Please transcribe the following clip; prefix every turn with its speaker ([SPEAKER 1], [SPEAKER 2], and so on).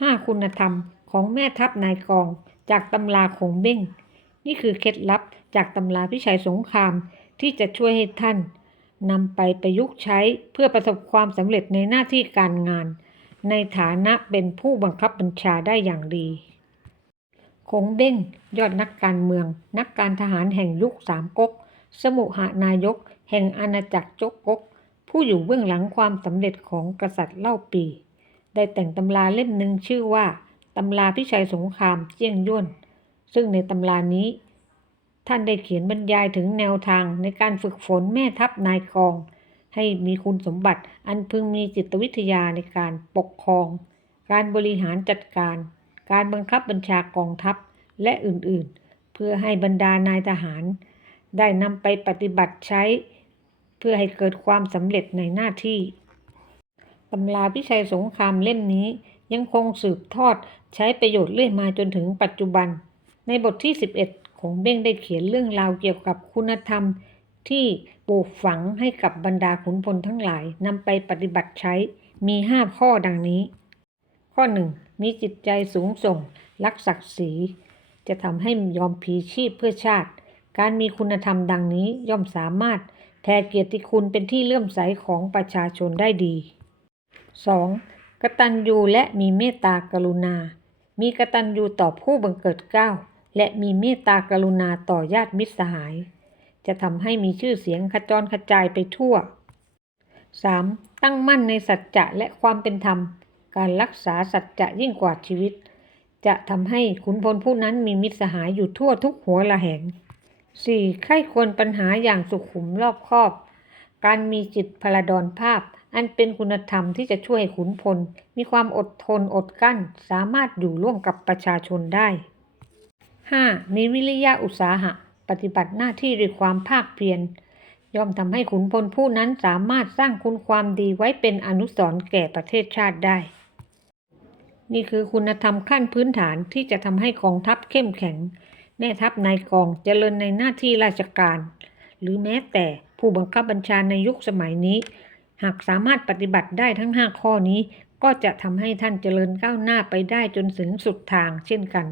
[SPEAKER 1] 5 คุณธรรมของแม่ทัพนายกอง จากตำราขงเบ้ง นี่คือเคล็ดลับจากตำราพิชัยสงครามที่จะช่วยให้ท่านนำไปประยุกต์ใช้เพื่อประสบความสำเร็จในหน้าที่การงาน ในฐานะเป็นผู้บังคับบัญชาได้อย่างดี คงเบ้งยอดนักการเมือง นักการทหารแห่งยุคสามก๊ก สมุหานายก แห่งอาณาจักรจกก๊ก ผู้อยู่เบื้องหลังความสำเร็จของกษัตริย์เล่าปี ได้แต่งตำราเล่มหนึ่งชื่อว่าตำราพิชัยสงครามเจียงย่วนซึ่งในตำรานี้ ท่านได้เขียนบรรยายถึงแนวทางในการฝึกฝนแม่ทัพนายกอง ให้มีคุณสมบัติอันพึงมีจิตวิทยาในการปกครอง การบริหารจัดการ การบังคับบัญชากองทัพและอื่นๆ เพื่อให้บรรดานายทหาร ได้นำไปปฏิบัติใช้ เพื่อให้เกิดความสำเร็จในหน้าที่ ตำราพิชัยสงครามเล่มนี้ยังคงสืบทอดใช้ประโยชน์เรื่อยมาจนถึงปัจจุบัน ในบทที่ 11 ของเบ้งได้เขียนเรื่องราวเกี่ยวกับคุณธรรม ที่ปลูกฝังให้กับบรรดาขุนพลทั้งหลายนำไปปฏิบัติใช้ มี 5 ข้อดังนี้ ข้อ 1. มีจิตใจสูงส่ง รักศักดิ์ศรี จะทำให้ยอมพลีชีพเพื่อชาติ การมีคุณธรรมดังนี้ย่อมสามารถแผ่เกียรติคุณเป็นที่เลื่อมใสของประชาชนได้ดี 2. กตัญญูและมีเมตตากรุณา มีกตัญญูต่อผู้บังเกิดเกล้าและมีเมตตากรุณาต่อญาติมิตรสหาย จะทำให้มีชื่อเสียงขจรกระจายไปทั่ว 3. ตั้งมั่นในสัจจะและความเป็นธรรม การรักษาสัจจะยิ่งกว่าชีวิต จะทำให้ขุนพลผู้นั้นมีมิตรสหายอยู่ทั่วทุกหัวละแหง 4. ไข้ควรปัญหาอย่างสุขุมรอบคอบ การมีจิตพลดรภาพ อันเป็นคุณธรรมที่จะช่วยให้ขุนพล มีความอดทนอดกลั้น สามารถอยู่ร่วมกับประชาชนได้ 5. มีวิริยะอุตสาหะ ปฏิบัติหน้าที่ด้วยความภาคเพียรย่อมทำให้ขุนพลผู้นั้นสามารถสร้างคุณความดีไว้เป็นอนุสรณ์แก่ประเทศชาติได้ นี่คือคุณธรรมขั้นพื้นฐานที่จะทำให้กองทัพเข้มแข็ง แม่ทัพนายกองเจริญในหน้าที่ราชการ หรือแม้แต่ผู้บังคับบัญชาในยุคสมัยนี้ หากสามารถปฏิบัติได้ทั้ง 5 ข้อนี้ ก็จะทำให้ท่านเจริญก้าวหน้าไปได้จนถึงสุดทางเช่นกัน